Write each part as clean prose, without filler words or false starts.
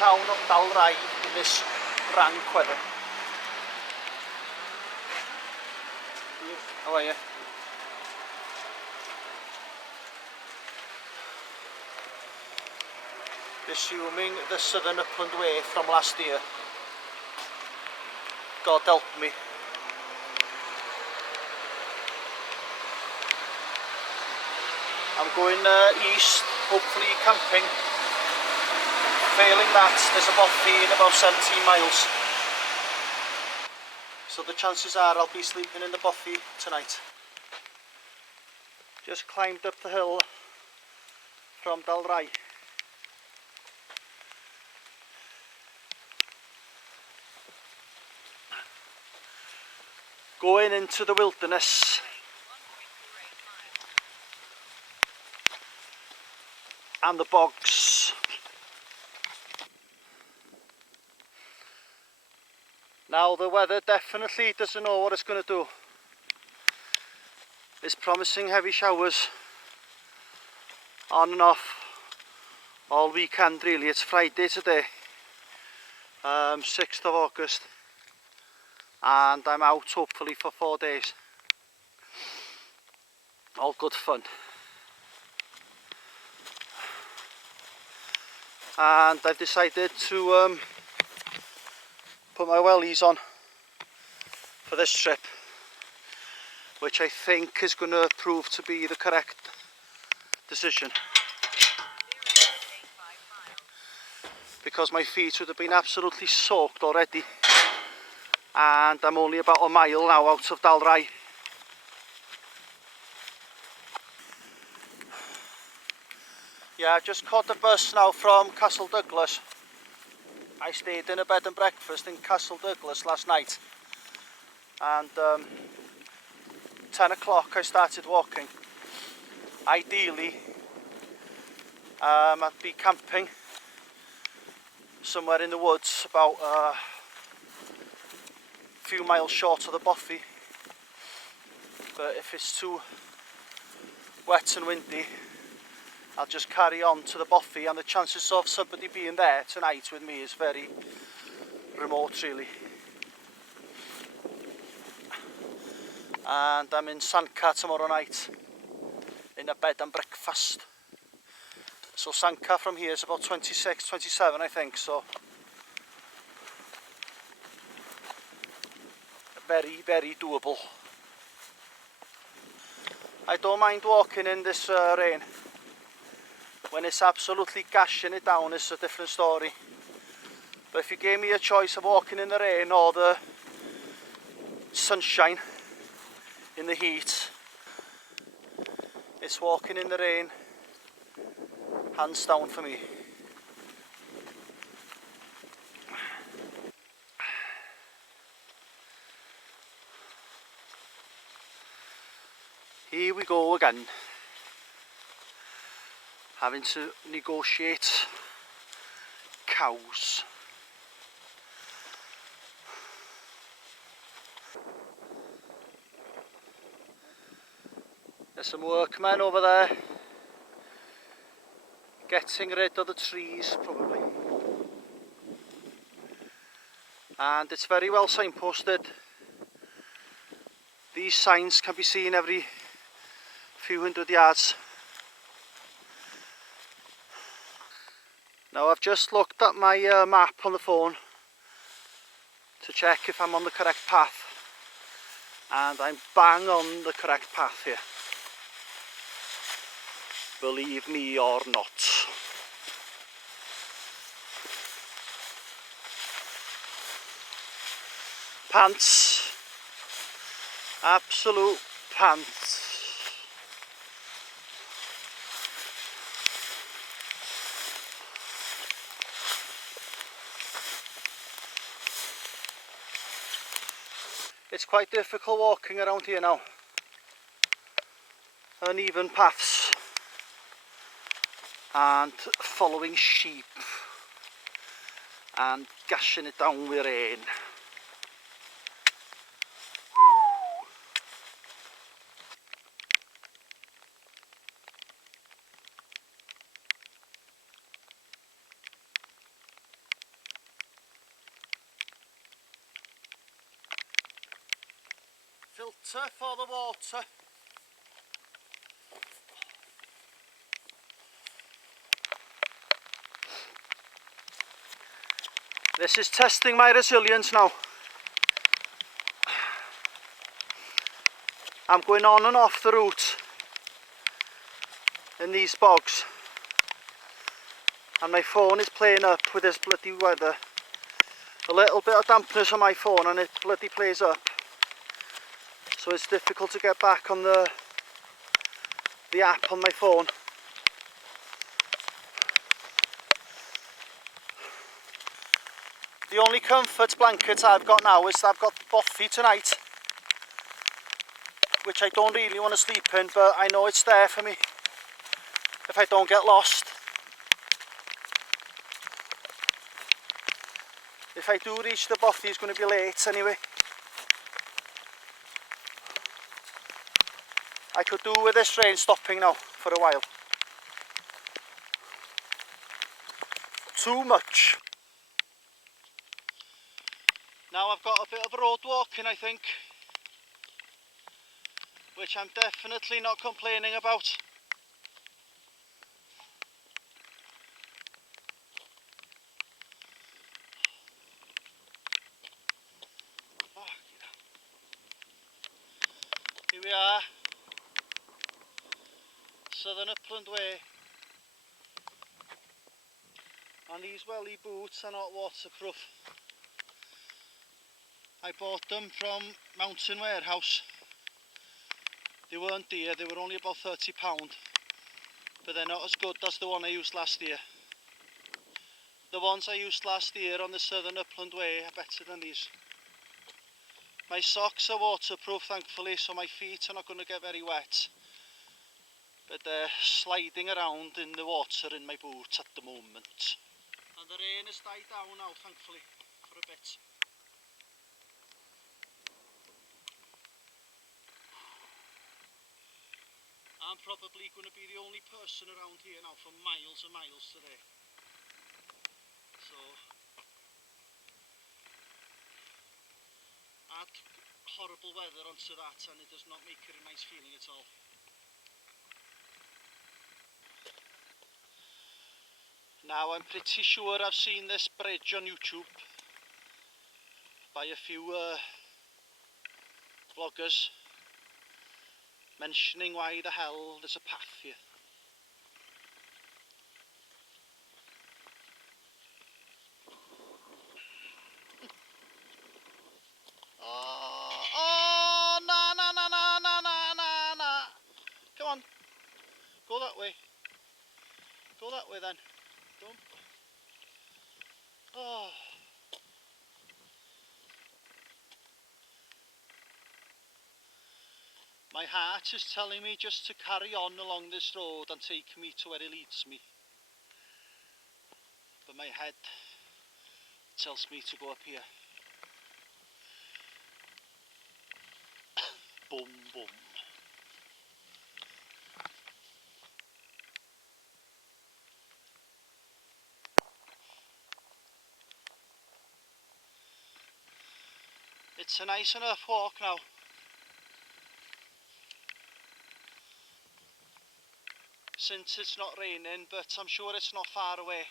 town of Dalry in this rank weather. How are you? Assuming the southern Upland Way from last year. God help me. I'm going east, hopefully camping. Failing that, there's a bothy in about 17 miles. So the chances are I'll be sleeping in the bothy tonight. Just climbed up the hill from Dalry. Going into the wilderness. And the bogs. Now the weather definitely doesn't know what it's going to do. It's promising heavy showers on and off all weekend really. It's Friday today, 6th of August, and I'm out hopefully for 4 days. All good fun. And I've decided to put my wellies on for this trip, which I think is going to prove to be the correct decision, because my feet would have been absolutely soaked already, and I'm only about a mile now out of Dalry. Yeah, I just caught the bus now from Castle Douglas. I stayed in a bed and breakfast in Castle Douglas last night, and 10 o'clock I started walking. Ideally I'd be camping somewhere in the woods about a few miles short of the bothy, but if it's too wet and windy I'll just carry on to the bothy, and the chances of somebody being there tonight with me is very remote really. And I'm in Sanka tomorrow night in a bed and breakfast. So Sanka from here is about 26, 27 I think, so very, very doable. I don't mind walking in this rain. When it's absolutely gashing it down, it's a different story. But if you gave me a choice of walking in the rain or the sunshine in the heat, it's walking in the rain, hands down for me. Here we go again. Having to negotiate cows. There's some workmen over there getting rid of the trees probably. And it's very well signposted. These signs can be seen every few hundred yards. Now I've just looked at my map on the phone to check if I'm on the correct path, and I'm bang on the correct path here. Believe me or not. Pants. Absolute pants. It's quite difficult walking around here now. Uneven paths and following sheep and gashing it down with rain. filter for the water. This is testing my resilience now. I'm going on and off the route in these bogs, and my phone is playing up with this bloody weather. A little bit of dampness on my phone and it bloody plays up, so it's difficult to get back on the app on my phone. The only comfort blanket I've got now is that I've got bothy tonight, which I don't really want to sleep in, but I know it's there for me if I don't get lost. If I do reach the bothy, it's going to be late anyway. I could do with this rain stopping now for a while. Too much. Now I've got a bit of a road walking, I think, which I'm definitely not complaining about. Oh, here we are, Southern Upland Way, and these welly boots are not waterproof. I bought them from Mountain Warehouse. They weren't dear, they were only about £30, but they're not as good as the one I used last year. The ones I used last year on the Southern Upland Way are better than these. My socks are waterproof thankfully, so my feet are not going to get very wet, but they're sliding around in the water in my boots at the moment. And the rain has died down now thankfully, for a bit. I'm probably going to be the only person around here now for miles and miles today. So, add horrible weather onto that and it does not make it a nice feeling at all. Now I'm pretty sure I've seen this bridge on YouTube by a few vloggers mentioning why the hell there's a path here. Oh, nah, nah, nah, nah, nah, nah, nah, nah. Come on, go that way. Go that way then. Don't. Oh. My heart is telling me just to carry on along this road and take me to where it leads me. But my head tells me to go up here. Boom, boom. It's a nice enough walk now. Since it's not raining, but I'm sure it's not far away.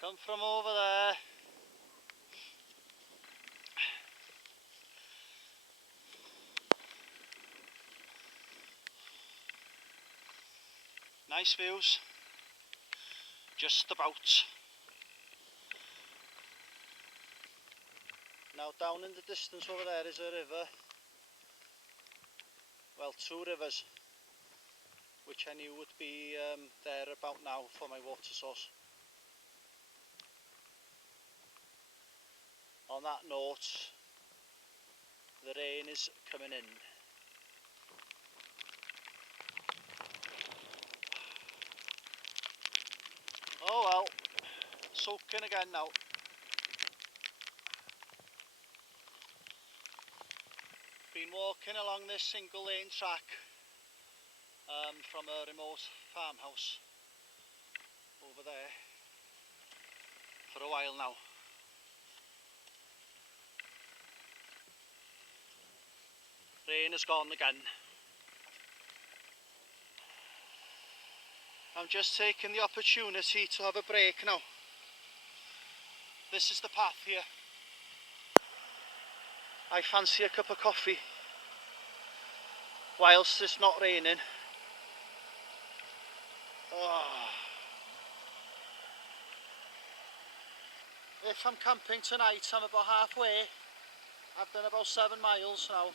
Come from over there. Nice views. Just about. Now down in the distance over there is a river. Well, two rivers, which I knew would be there about now for my water source. On that note, the rain is coming in. Oh well, soaking again now. Been walking along this single lane track from a remote farmhouse over there for a while now. Rain has gone again. I'm just taking the opportunity to have a break now. This is the path here. I fancy a cup of coffee whilst it's not raining. Oh. If I'm camping tonight, I'm about halfway. I've done about 7 miles now,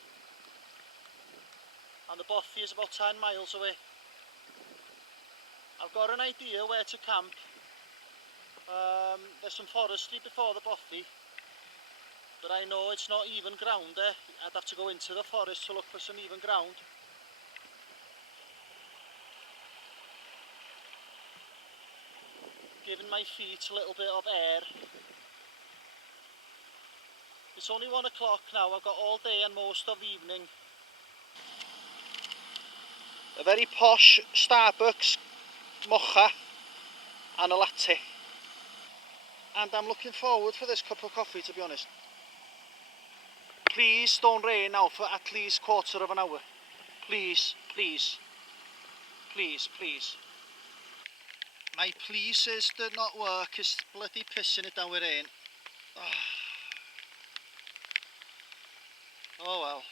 and the bothy is about 10 miles away. I've got an idea where to camp. There's some forestry before the bothy, but I know it's not even ground there. I'd have to go into the forest to look for some even ground. Giving my feet a little bit of air. It's only 1 o'clock now. I've got all day and most of the evening. A very posh Starbucks mocha and a latte. And I'm looking forward for this cup of coffee, to be honest. Please don't rain now for at least quarter of an hour. Please, please, please, please. My pleases did not work. It's bloody pissing it down with rain. Oh well.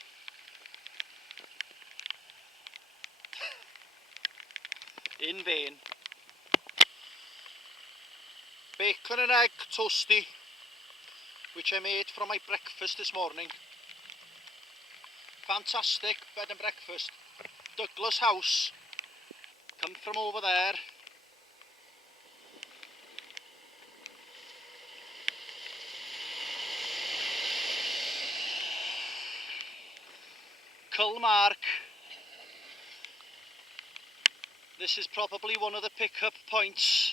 In vain. Bacon and egg toasty, which I made from my breakfast this morning. Fantastic bed and breakfast. Douglas House. Come from over there. Culmark. This is probably one of the pickup points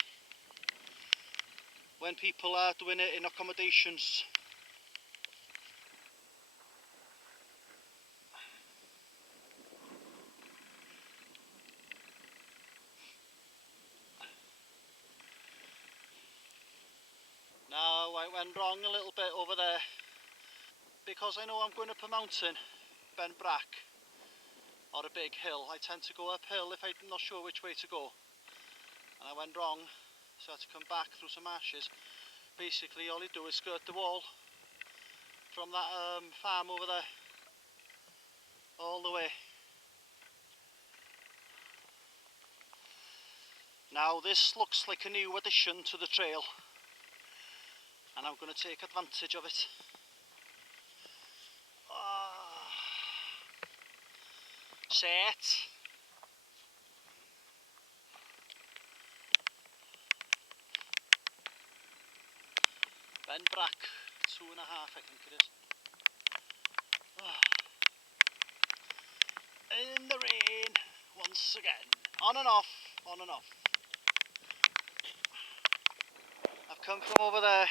when people are doing it in accommodations. Now I went wrong a little bit over there because I know I'm going up a mountain, Ben Brack, or a big hill. I tend to go uphill if I'm not sure which way to go, and I went wrong, so I had to come back through some marshes. Basically all you do is skirt the wall from that farm over there all the way. Now this looks like a new addition to the trail, and I'm going to take advantage of it. Set. Ben Brack, 2.5 I think it is. In the rain once again. On and off, on and off. I've come from over there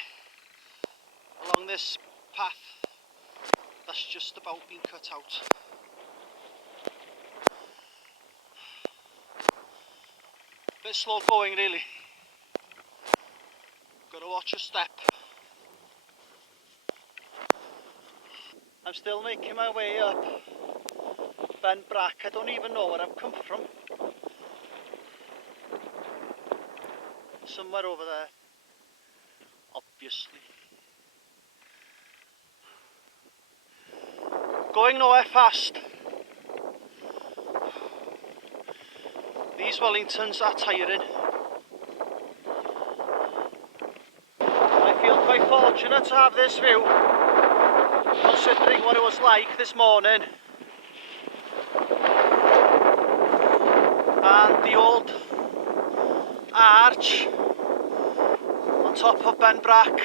along this path that's just about been cut out. Bit slow going really. Gotta watch your step. I'm still making my way up Ben Brack. I don't even know where I've come from. Somewhere over there, obviously. Going nowhere fast. These Wellingtons are tiring. I feel quite fortunate to have this view, considering what it was like this morning. And the old arch on top of Ben Brack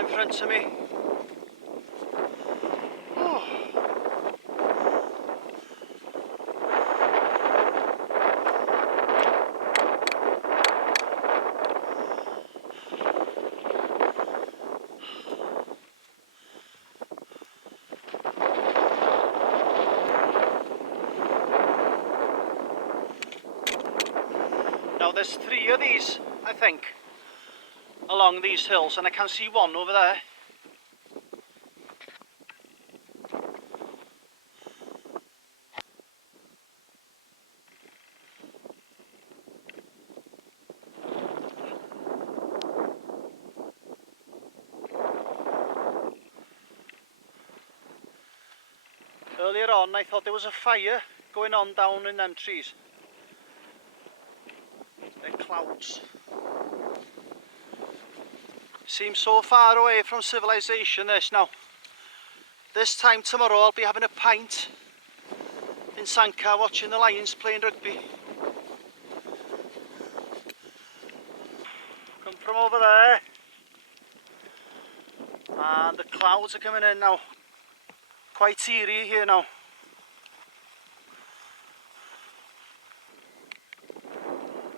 in front of me. Now there's 3 of these, I think, along these hills, and I can see one over there. Earlier on I thought there was a fire going on down in them trees. They're clouds. Seems so far away from civilization this now. This time tomorrow I'll be having a pint in Sanka watching the Lions playing rugby. Come from over there. And the clouds are coming in now. Quite eerie here now.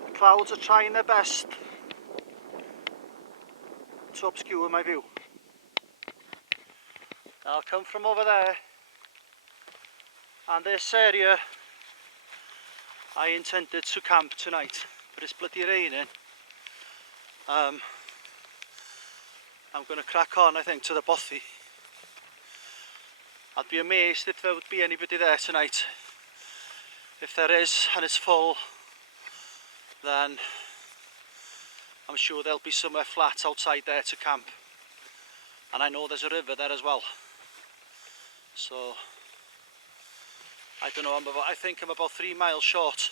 The clouds are trying their best to obscure my view. I'll come from over there. And this area I intended to camp tonight, but it's bloody raining. I'm going to crack on, I think, to the bothy. I'd be amazed if there would be anybody there tonight. If there is and it's full, then I'm sure there'll be somewhere flat outside there to camp. And I know there's a river there as well. So I don't know, I think I'm about 3 miles short.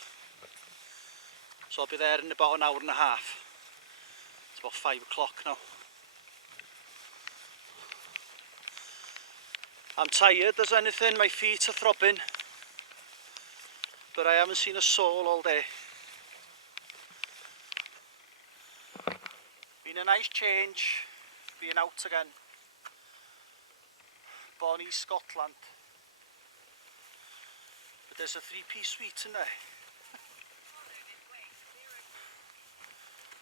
So I'll be there in about an hour and a half. It's about 5 o'clock now. I'm tired as anything, my feet are throbbing. But I haven't seen a soul all day. Been a nice change, being out again. Bonnie, Scotland. But there's a 3-piece suite in there.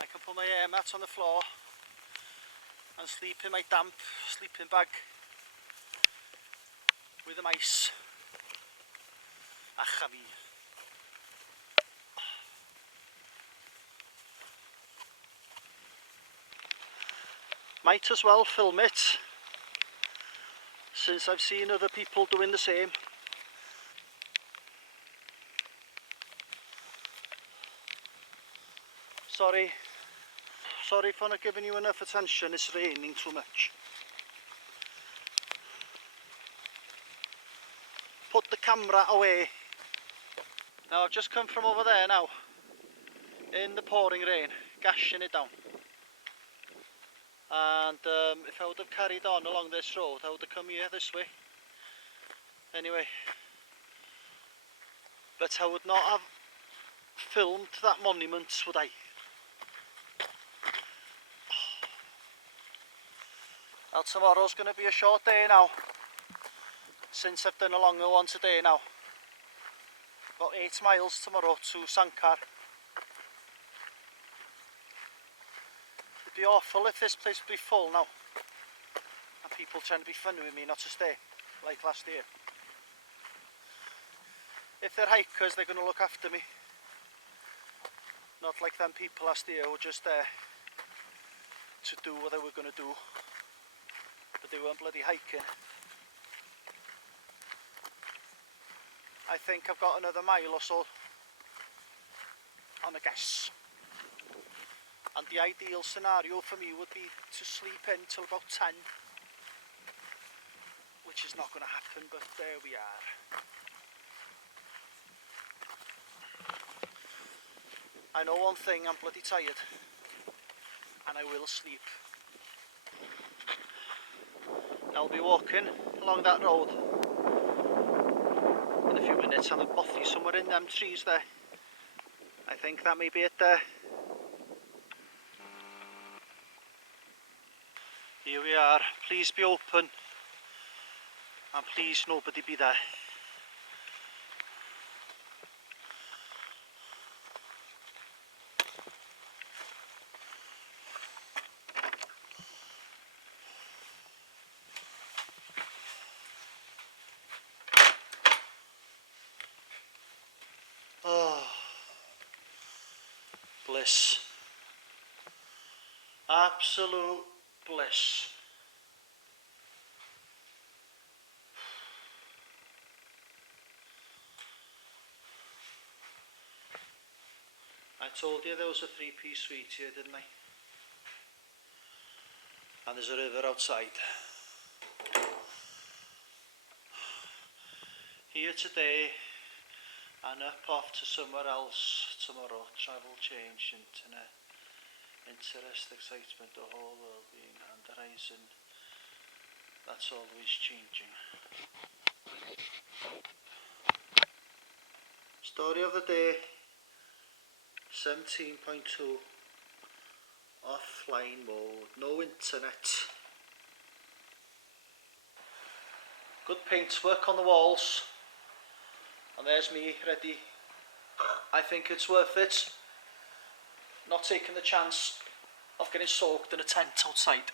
I can put my air mat on the floor and sleep in my damp sleeping bag with the mice. Ach, me. Might as well film it, since I've seen other people doing the same. Sorry for not giving you enough attention, it's raining too much. Put the camera away. Now I've just come from over there now, in the pouring rain, gashing it down. And if I would have carried on along this road, I would have come here this way. Anyway, but I would not have filmed that monument, would I? Now tomorrow's going to be a short day now, since I've done a longer one today now. About 8 miles tomorrow to Sankar. It'd be awful if this place would be full now, and people trying to be funny with me not to stay, like last year. If they're hikers, they're going to look after me. Not like them people last year who were just there to do what they were going to do, but they weren't bloody hiking. I think I've got another mile or so on a guess. And the ideal scenario for me would be to sleep in till about 10, which is not going to happen, but there we are. I know one thing, I'm bloody tired, and I will sleep. I'll be walking along that road in a few minutes, and the bothy somewhere in them trees there. I think that may be it there. Here we are. Please be open, and please nobody be there. Oh, bliss. Absolute bliss. I told you there was a 3-piece suite here, didn't I? And there's a river outside. Here today and up off to somewhere else tomorrow. Travel change, internet, interest, excitement, the whole world being on the horizon. That's always changing. Story of the day, 17.2, offline mode, no internet. Good paintwork on the walls, and there's me ready. I think it's worth it, not taking the chance of getting soaked in a tent outside.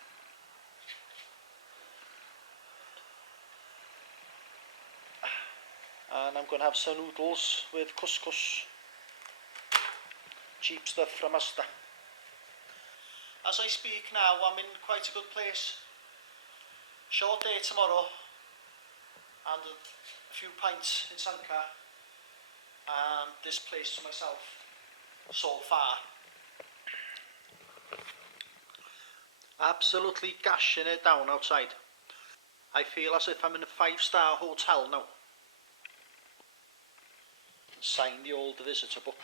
And I'm going to have some noodles with couscous, cheap stuff from Asda. As I speak now, I'm in quite a good place. Short day tomorrow, and a few pints in Sanka, and this place to myself so far. Absolutely gashing it down outside. I feel as if I'm in a 5-star hotel now. Sign the old visitor book.